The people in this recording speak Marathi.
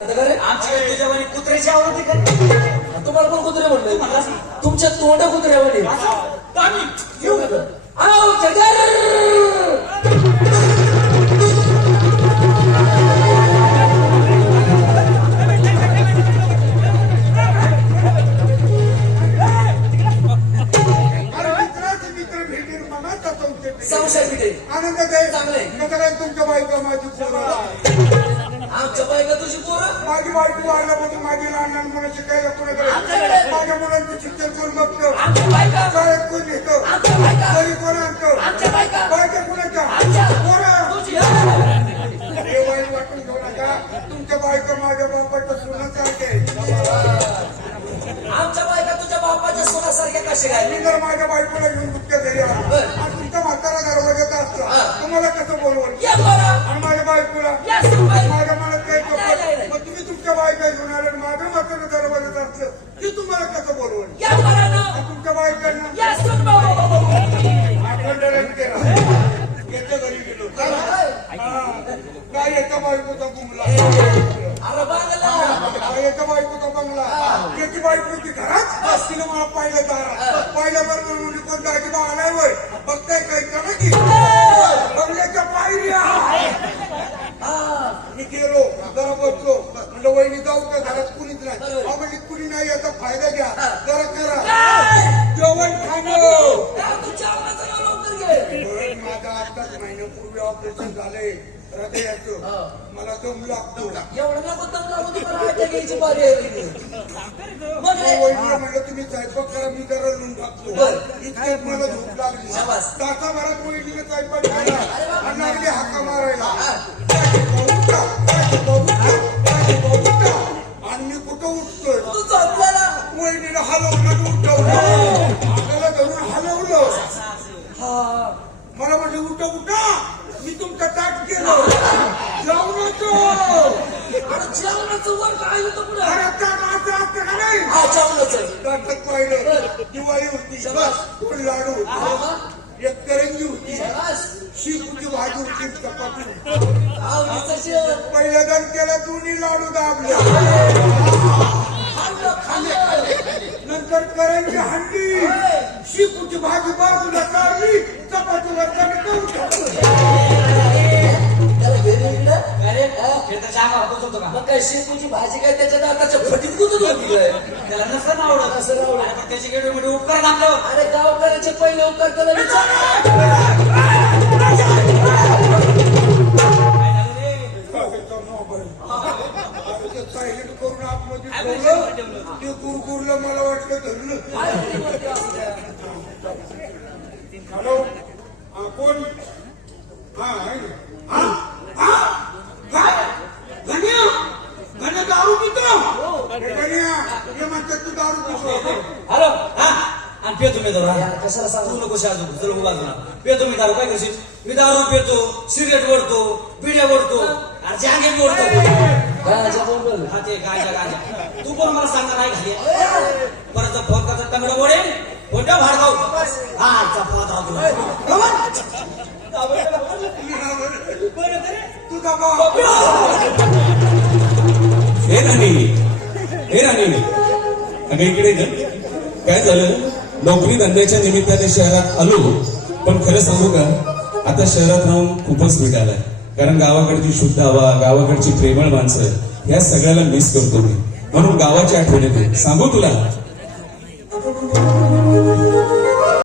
आमची कुत्र्याची आवडती का? तुम्हाला पण कुत्रे म्हणलं? तुमच्या तोंड कुत्रे म्हणे येऊ? संशय आनंद दे. चांगले. तुमच्या बायका माझी आमच्या बायका तुझी पोरं? माझी बायको वाढल्यापासून माझी लहान मुलं शिकायला कुणाकडे? आमच्याकडे. माझ्या मुलांचं शिक्षण कोण बघतो? आमच्या बायका शाळेत कोण घेतो घरी कोण आणतो? बायका कुणाच्या? आमच्या. पोरं. तुझी वाईट वाटून घेऊ नका. तुमच्या बायका माझ्या बापाचं सुना चालते आमच्या बायका तुझ्या बापाच्या सोनासारख्या कशा काय मी जर माझ्या बायकोला घेऊन दुःख्या घरी आलो. आणि तुमचा म्हातारा दरवाजात हा. असतो तुम्हाला कसं बोलवल? आणि माझ्या बायकोला? बायका घेऊन आले आणि माझं म्हातारा दरवाजात असलं की तुम्हाला कसं बोलवल? तुमच्या बायकांना? याच्या घरी गेलो. काय याच्या बायकोचा. काय याच्या बायकोचा बंगला? याची बायको ती घरात? तिने मला पाहिलं दारात. नाही याचा फायदा घ्या. जरा करा? जेवण माझं आताच महिन्यापूर्वी ऑपरेशन झालंय. हृदयाचं. मला दम लागतो. एवढं नको दम लागू दे, मला अटॅक यायची बारी आहे. मग रे. वहिनीला म्हणलं तुम्ही स्वयंपाक करा मी जरा लून टाकतो. इतक्यात मला झोप लागली. शाबास. तासाभरात वहिनीने स्वयंपाक केला ताट केलं जेवणाचं अरे जेवणाचं वर काय होतं पुढं? अरे ताट असं असतं का नाही हा, जेवणाचं. ताटात पाहिलं दिवाळी होती. दोन लाडू होते. एक करंजी होती. शिपूची भाजी होती चपाती. पहिल्या दर केला दोन्ही लाडू दाबले. नंतर करंजी हांडी शिपूची भाजी बाजूला काढली चपातीवर कणकं उठवलं काय शेपूची भाजी काय त्याच्या दाताच्या फटीत गुंतून होती काय? त्याला नसतं ना आवडत असं आवडत. त्याची गेली म्हणजे उपकार दाखव अरे गावकऱ्याचे पहिले उपकार त्याला विचार काय झालं रे सायलेंट करून आतमध्ये ठेवलं. ते कुरकुरलं मला वाटलं धरलं हॅलो हा कोण हा आहे ना. हा हा काय धन्या धन्या दारू पितो हे धन्या हे म्हणतात तू दारू पितो हॅलो हा आणि पितो मी हा. कशाला सांगू? नको शाजू चल उभा बाजूला। पितो मी दारू काय करशील? मी दारू पितो सिगरेट ओढतो बिड्या ओढतो आणि जांगे ओढतो. हा ते गायच्या गायच्या तू पण मला सांगणार नाही खाली. परत जर फोन करता तंगड ओढेल कोणत्या भाडगाव हा तुझा बाप हे राणी हे राणी. अगं इकडे काय झालं? नोकरी धंद्याच्या निमित्ताने शहरात आलो पण खरं सांगू का आता शहरात राहून खूपच मीठ कारण गावाकडची शुद्ध हवा गावाकडची प्रेमळ माणसं या सगळ्याला मिस करतो मी. म्हणून गावाची आठवण येते. सांगू तुला?